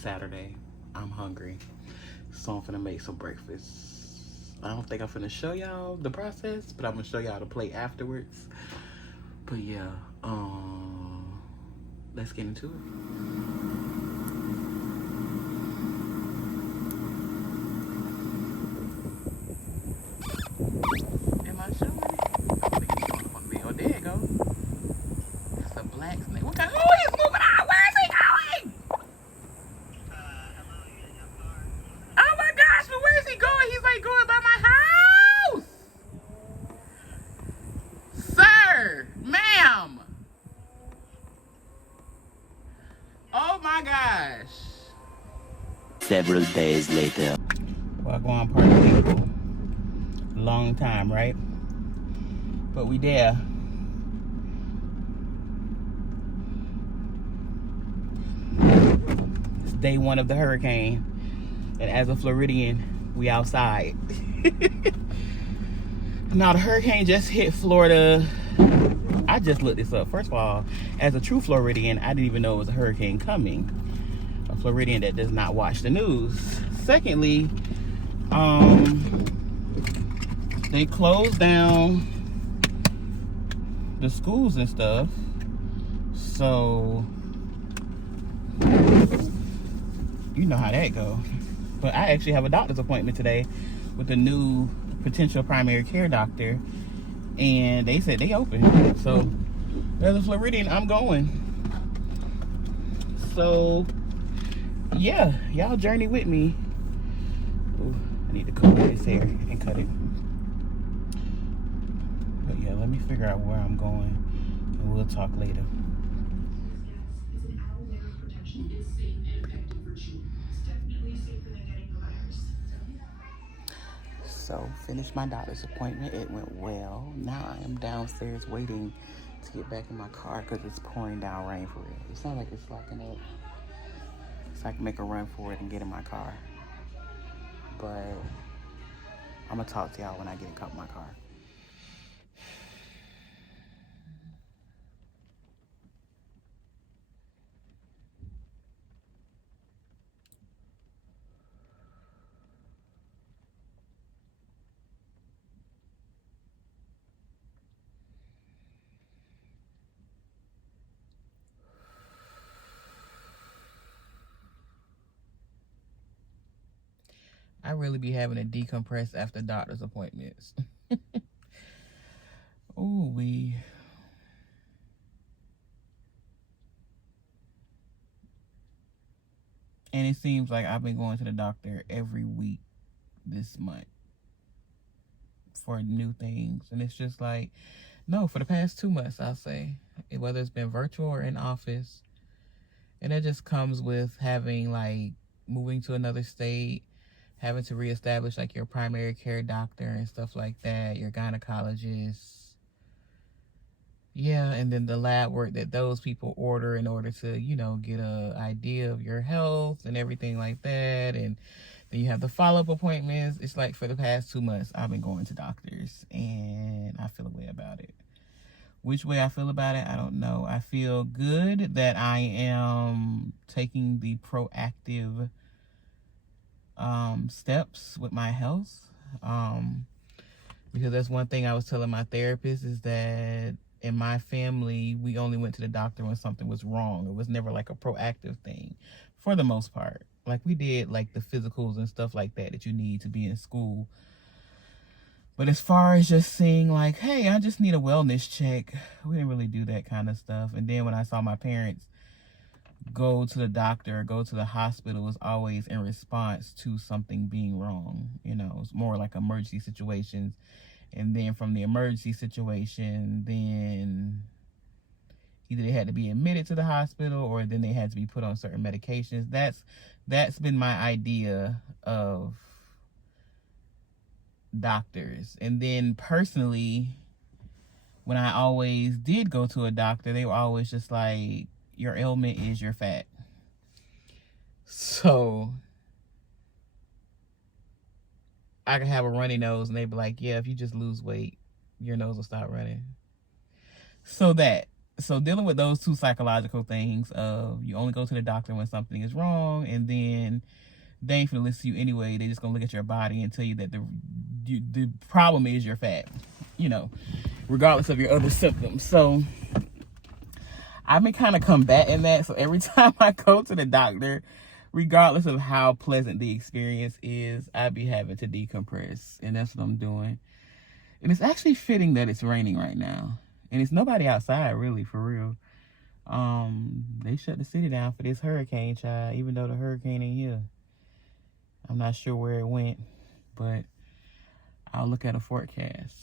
Saturday. I'm hungry, so I'm finna make some breakfast. I don't think I'm finna show y'all the process, but I'm gonna show y'all the plate afterwards. But yeah, let's get into it. Am I showing it? I think it's showing up on the video. Oh, there you go. It's a black snake. What kind of? Oh, he's moving out. Where is he going? Oh my gosh, but where is he going? He's like going by my house. Sir, ma'am. Oh my gosh. Several days later. Wagwan Park people. Long time, right? But we there. It's day one of the hurricane. And as a Floridian, we outside. Now the hurricane just hit Florida. I just looked this up. First of all, as a true Floridian, I didn't even know it was a hurricane coming. A Floridian that does not watch the news. Secondly, they closed down the schools and stuff. So you know how that goes. But I actually have a doctor's appointment today with a new potential primary care doctor, and they said they open. So as a Floridian, I'm going. So yeah, y'all journey with me. Ooh, I need to comb this hair and cut it. But yeah, let me figure out where I'm going, and we'll talk later. So, finished my doctor's appointment. It went well. Now I am downstairs waiting to get back in my car because it's pouring down rain for real. It sounds like it's slacking up. So I can make a run for it and get in my car. But I'm going to talk to y'all when I get in my car. I really be having to decompress after doctor's appointments. Ooh, and it seems like I've been going to the doctor every week this month for new things. And it's just like, no, for the past 2 months, I'll say, whether it's been virtual or in office. And it just comes with having, like, moving to another state, having to reestablish like your primary care doctor and stuff like that, your gynecologist. Yeah, and then the lab work that those people order in order to, you know, get an idea of your health and everything like that. And then you have the follow-up appointments. It's like for the past 2 months, I've been going to doctors, and I feel a way about it. Which way I feel about it, I don't know. I feel good that I am taking the proactive steps with my health, because that's one thing I was telling my therapist, is that in my family we only went to the doctor when something was wrong. It was never like a proactive thing for the most part. Like we did like the physicals and stuff like that you need to be in school, but as far as just seeing like, hey, I just need a wellness check, we didn't really do that kind of stuff. And then when I saw my parents go to the doctor or go to the hospital, was always in response to something being wrong. You know, it's more like emergency situations. And then from the emergency situation, then either they had to be admitted to the hospital or then they had to be put on certain medications. That's been my idea of doctors. And then personally, when I always did go to a doctor, they were always just like, your ailment is your fat. So I could have a runny nose and they'd be like, yeah, if you just lose weight, your nose will stop running. So that. So dealing with those two psychological things of you only go to the doctor when something is wrong, and then they ain't gonna listen to you anyway. They just gonna look at your body and tell you that the problem is you're fat, regardless of your other symptoms. So I've been kind of combating that. So every time I go to the doctor, regardless of how pleasant the experience is, I be having to decompress, and that's what I'm doing. And it's actually fitting that it's raining right now, and it's nobody outside really, for real. They shut the city down for this hurricane, child, even though the hurricane ain't here. I'm not sure where it went, but I'll look at a forecast.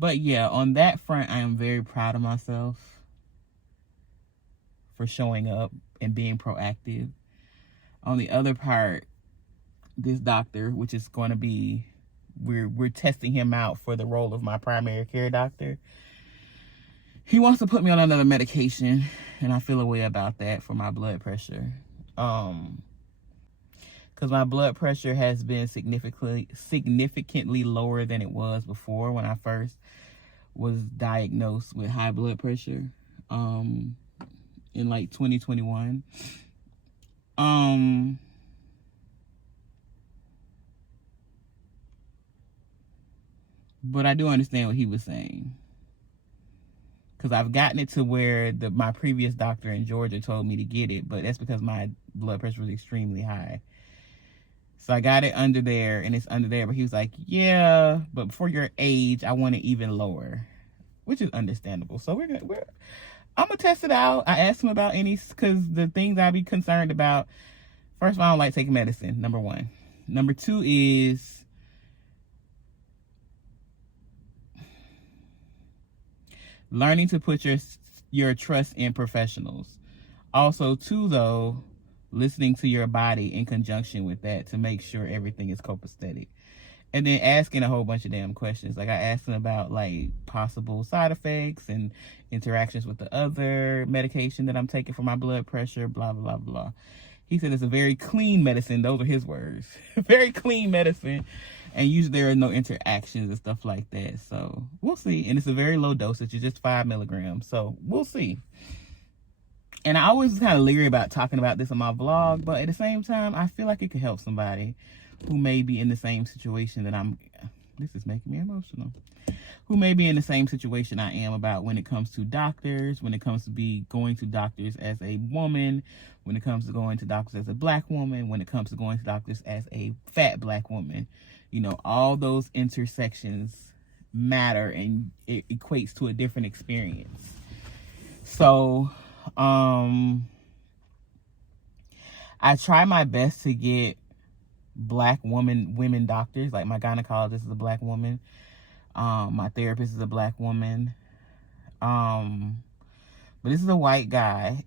But yeah, on that front, I am very proud of myself for showing up and being proactive. On the other part, this doctor, which is going to be, we're testing him out for the role of my primary care doctor. He wants to put me on another medication, and I feel a way about that for my blood pressure. Because my blood pressure has been significantly lower than it was before when I first was diagnosed with high blood pressure in like 2021. But I do understand what he was saying. Because I've gotten it to where my previous doctor in Georgia told me to get it, but that's because my blood pressure was extremely high. So I got it under there, and it's under there. But he was like, yeah, but for your age, I want it even lower, which is understandable. So I'm going to test it out. I asked him about because the things I'd be concerned about, first of all, I don't like taking medicine, number one. Number two is, learning to put your trust in professionals. Also, too, though, listening to your body in conjunction with that to make sure everything is copacetic. And then asking a whole bunch of damn questions. Like I asked him about like possible side effects and interactions with the other medication that I'm taking for my blood pressure, blah, blah, blah, blah. He said it's a very clean medicine. Those are his words. Very clean medicine. And usually there are no interactions and stuff like that. So we'll see. And it's a very low dosage. It's just 5 milligrams. So we'll see. And I always was kind of leery about talking about this on my vlog. But at the same time, I feel like it could help somebody who may be in the same situation that this is making me emotional. Who may be in the same situation I am about when it comes to doctors, when it comes to going to doctors as a woman, when it comes to going to doctors as a black woman, when it comes to going to doctors as a fat black woman. All those intersections matter, and it equates to a different experience. So, I try my best to get black women doctors. Like my gynecologist is a black woman. My therapist is a black woman. But this is a white guy.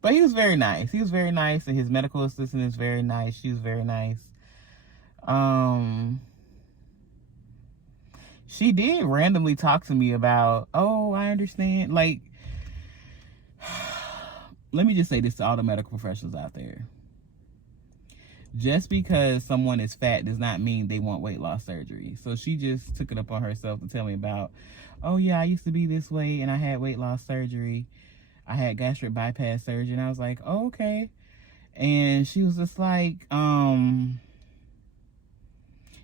But he was very nice. He was very nice, and his medical assistant is very nice. She was very nice. She did randomly talk to me about, oh, I understand. Like, let me just say this to all the medical professionals out there. Just because someone is fat does not mean they want weight loss surgery. So she just took it upon herself to tell me about, oh yeah, I used to be this way and I had weight loss surgery. I had gastric bypass surgery. And I was like, oh, okay. And she was just like,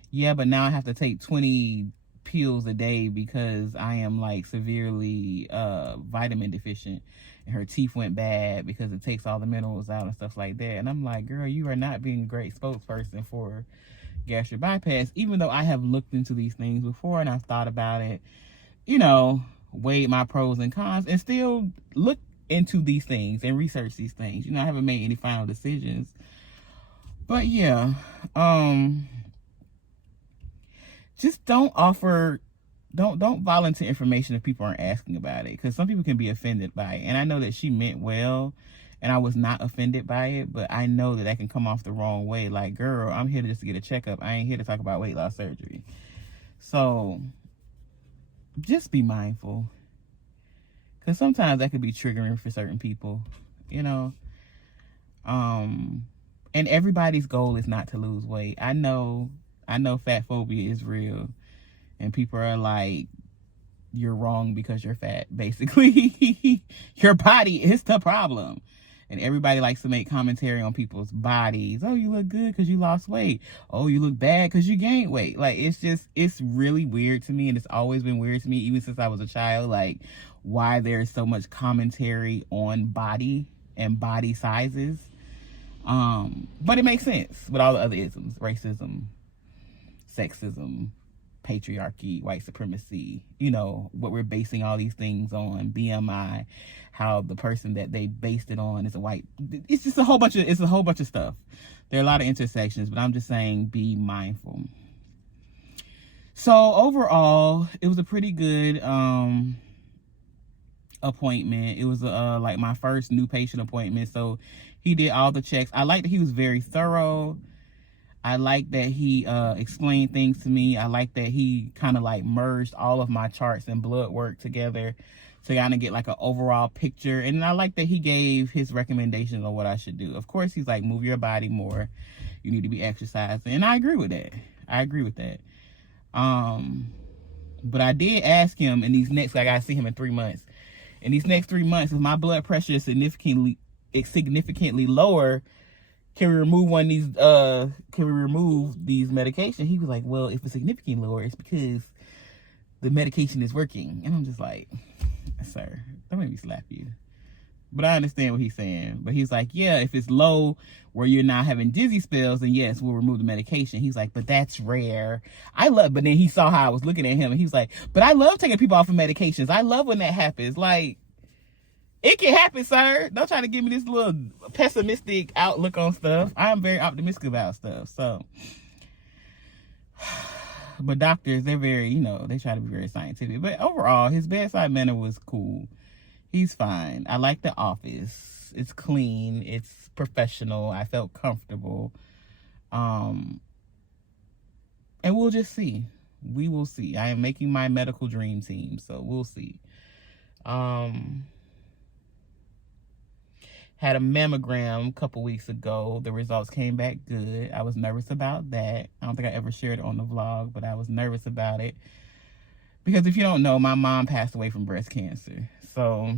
yeah, but now I have to take 20 pills a day because I am like severely vitamin deficient. And her teeth went bad because it takes all the minerals out and stuff like that. And I'm like, girl, you are not being a great spokesperson for gastric bypass, even though I have looked into these things before and I've thought about it, weighed my pros and cons, and still look into these things and research these things. I haven't made any final decisions. But yeah, just don't volunteer information if people aren't asking about it, because some people can be offended by it. And I know that she meant well, and I was not offended by it, but I know that can come off the wrong way. Like, girl, I'm here just to get a checkup. I ain't here to talk about weight loss surgery. So just be mindful, because sometimes that could be triggering for certain people, and everybody's goal is not to lose weight. I know fat phobia is real. And people are like, you're wrong because you're fat. Basically, your body is the problem. And everybody likes to make commentary on people's bodies. Oh, you look good because you lost weight. Oh, you look bad because you gained weight. Like, it's really weird to me. And it's always been weird to me, even since I was a child, like, why there's so much commentary on body and body sizes. But it makes sense with all the other isms: racism, sexism, patriarchy, white supremacy, you know, what we're basing all these things on, BMI, how the person that they based it on is a white, it's just a whole bunch of stuff. There are a lot of intersections, but I'm just saying, be mindful. So overall, it was a pretty good appointment. It was like my first new patient appointment. So he did all the checks. I like that he was very thorough. I like that he explained things to me. I like that he kind of like merged all of my charts and blood work together to kind of get like an overall picture. And I like that he gave his recommendations on what I should do. Of course, he's like, move your body more. You need to be exercising. And I agree with that. But I did ask him in these next, I gotta see him in 3 months. In these next 3 months, if my blood pressure is significantly lower, can we remove these medications? He was like, well, if it's significantly lower, it's because the medication is working. And I'm just like, sir, don't make me slap you. But I understand what he's saying. But he's like, yeah, if it's low where you're not having dizzy spells, then yes, we'll remove the medication. He's like, but that's rare. But then he saw how I was looking at him and he was like, but I love taking people off of medications. I love when that happens. Like, it can happen, sir. Don't try to give me this little pessimistic outlook on stuff. I'm very optimistic about stuff. So, but doctors, they're very, you know, they try to be very scientific. But overall, his bedside manner was cool. He's fine. I like the office. It's clean. It's professional. I felt comfortable. And we'll just see. We will see. I am making my medical dream team, so we'll see. Had a mammogram a couple weeks ago. The results came back good. I was nervous about that. I don't think I ever shared it on the vlog, but I was nervous about it. Because if you don't know, my mom passed away from breast cancer. So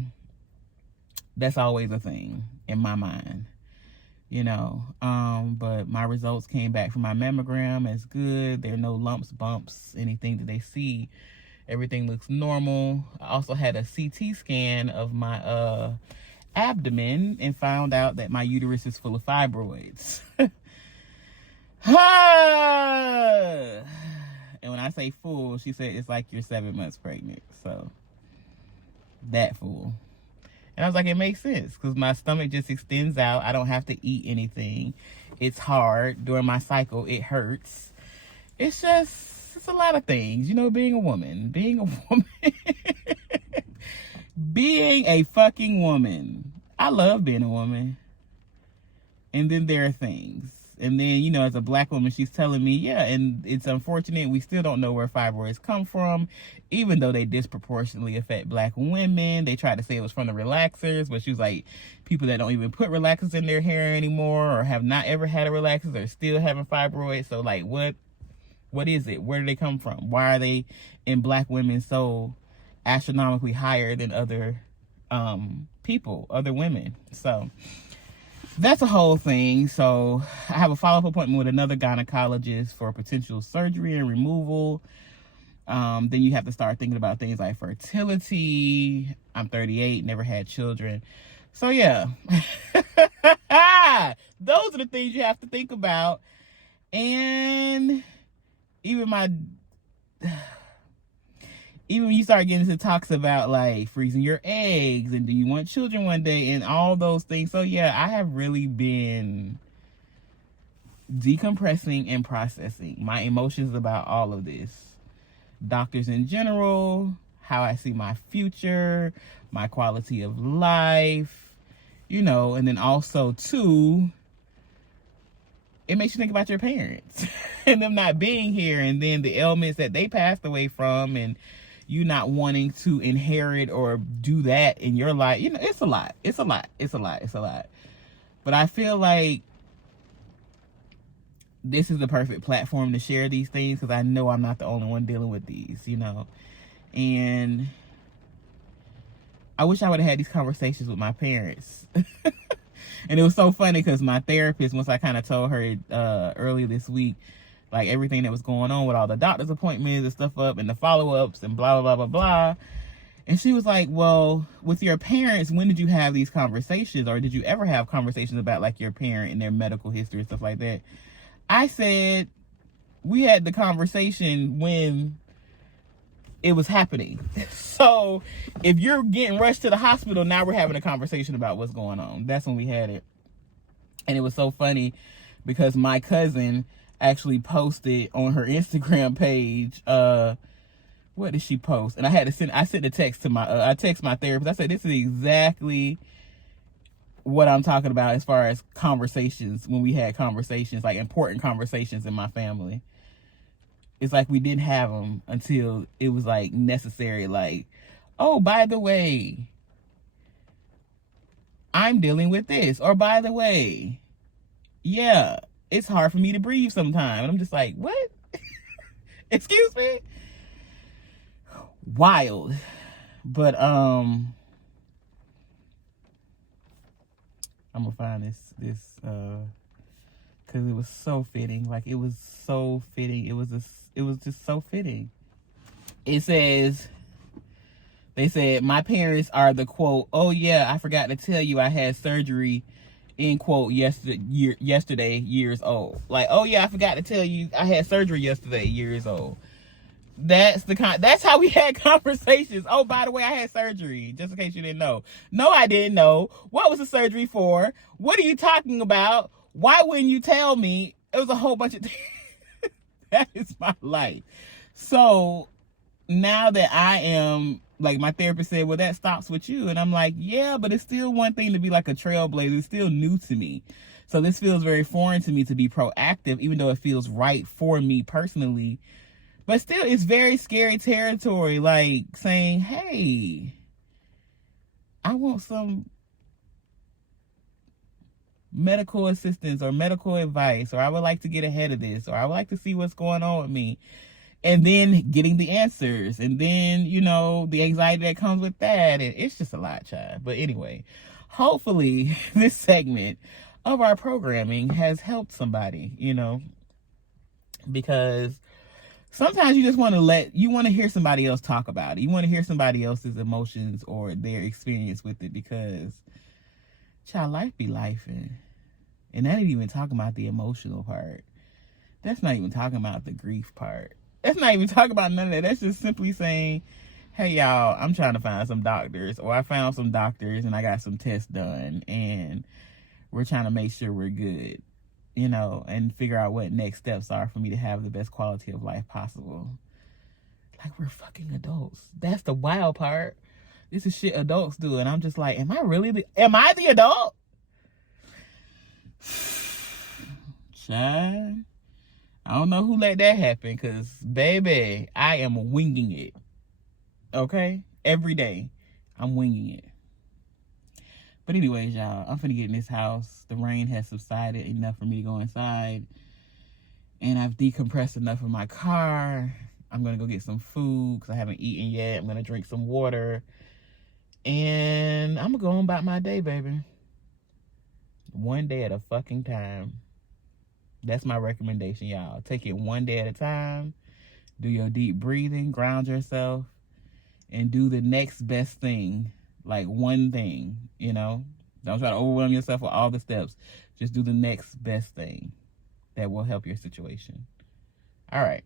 that's always a thing in my mind, you know. But my results came back from my mammogram as good. There are no lumps, bumps, anything that they see. Everything looks normal. I also had a CT scan of my abdomen and found out that my uterus is full of fibroids. And when I say full, she said it's like you're 7 months pregnant. So that full. And I was like, it makes sense because my stomach just extends out. I don't have to eat anything. It's hard. During my cycle, it hurts. It's a lot of things, you know, being a woman. Being a fucking woman. I love being a woman. And then there are things. And then, you know, as a black woman, she's telling me, yeah, and it's unfortunate. We still don't know where fibroids come from, even though they disproportionately affect black women. They tried to say it was from the relaxers, but she was like, people that don't even put relaxers in their hair anymore or have not ever had a relaxer are still having fibroids. So, like, what is it? Where do they come from? Why are they in black women so astronomically higher than other people, other women? So that's a whole thing. So I have a follow-up appointment with another gynecologist for potential surgery and removal. Then you have to start thinking about things like fertility. I'm 38, never had children. So yeah, those are the things you have to think about. And even when you start getting into talks about like freezing your eggs and do you want children one day and all those things. So yeah, I have really been decompressing and processing my emotions about all of this. Doctors in general, how I see my future, my quality of life, you know, and then also too, it makes you think about your parents and them not being here and then the ailments that they passed away from and you not wanting to inherit or do that in your life. You know, it's a lot. But I feel like this is the perfect platform to share these things because I know I'm not the only one dealing with these, you know. And I wish I would have had these conversations with my parents. And it was so funny because my therapist, once I kind of told her earlier this week, like everything that was going on with all the doctor's appointments and stuff up and the follow-ups and blah, blah, blah, blah, blah. And she was like, well, with your parents, when did you have these conversations? Or did you ever have conversations about like your parent and their medical history and stuff like that? I said, we had the conversation when it was happening. So if you're getting rushed to the hospital, now we're having a conversation about what's going on. That's when we had it. And it was so funny because my cousin actually posted on her Instagram page, what did she post? And I sent a text to I text my therapist. I said, this is exactly what I'm talking about as far as conversations, when we had conversations, like important conversations in my family. It's like we didn't have them until it was like necessary. Like, oh, by the way, I'm dealing with this. Or by the way, yeah, it's hard for me to breathe sometimes. And I'm just like, what? Excuse me? Wild. But I'm gonna find this because it was so fitting. Like, it was so fitting. It was just so fitting. It says, they said, my parents are the quote, oh yeah, I forgot to tell you I had surgery, end quote, yesterday, years old. Like, oh yeah, I forgot to tell you I had surgery yesterday, years old. That's how we had conversations. Oh, by the way, I had surgery, just in case you didn't know. No, I didn't know. What was the surgery for? What are you talking about? Why wouldn't you tell me? It was a whole bunch of things. That is my life. So now that I am, like my therapist said, well, that stops with you. And I'm like, yeah, but it's still one thing to be like a trailblazer. It's still new to me. So this feels very foreign to me to be proactive, even though it feels right for me personally. But still, it's very scary territory, like saying, hey, I want some medical assistance or medical advice, or I would like to get ahead of this, or I would like to see what's going on with me. And then getting the answers, and then, you know, the anxiety that comes with that. And it's just a lot, child. But anyway, hopefully this segment of our programming has helped somebody, you know, because sometimes you just want to hear somebody else talk about it. You want to hear somebody else's emotions or their experience with it, because child, life be lifing. And that ain't even talking about the emotional part. That's not even talking about the grief part. That's not even talking about none of that. That's just simply saying, hey, y'all, I'm trying to find some doctors, or I found some doctors and I got some tests done and we're trying to make sure we're good, you know, and figure out what next steps are for me to have the best quality of life possible. Like, we're fucking adults. That's the wild part. This is shit adults do. And I'm just like, am I the adult? Child, I don't know who let that happen, because, baby, I am winging it. Okay? Every day, I'm winging it. But anyways, y'all, I'm finna get in this house. The rain has subsided enough for me to go inside. And I've decompressed enough in my car. I'm gonna go get some food, because I haven't eaten yet. I'm gonna drink some water. And I'm gonna go on about my day, baby. One day at a fucking time. That's my recommendation, y'all. Take it one day at a time. Do your deep breathing, ground yourself, and do the next best thing. Like one thing, you know? Don't try to overwhelm yourself with all the steps. Just do the next best thing that will help your situation. All right.